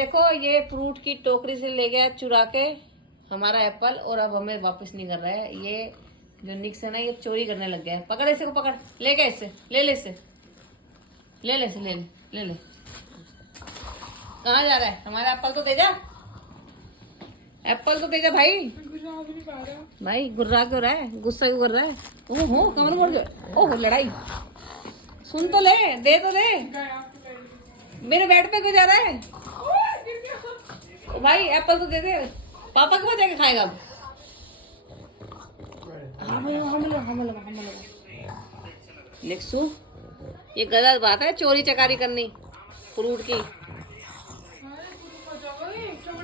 देखो ये फ्रूट की टोकरी से ले गया चुरा के हमारा एप्पल, और अब हमें वापस नहीं कर रहा है। ये जो निक्स है ना, ये चोरी करने लग गया है। पकड़ इसे को, पकड़, ले गया इसे, ले ले इसे, ले ले इसे, ले ले ले ले। कहाँ जा रहा है? हमारा एप्पल तो दे जा, एप्पल तो दे जा भाई। भाई गुर्रा क्यों रहा है, गुस्सा क्यों कर रहा है? ओहो कमर मोड़ जो, ओहो लड़ाई। सुन तो ले, दे तो दे। मेरे बेड पे क्यों जा रहा है? भाई एप्पल तो दे दे, पापा के पास जाके खाएगा अब। लिक्सू, ये गलत बात है चोरी चकारी करनी फ्रूट की।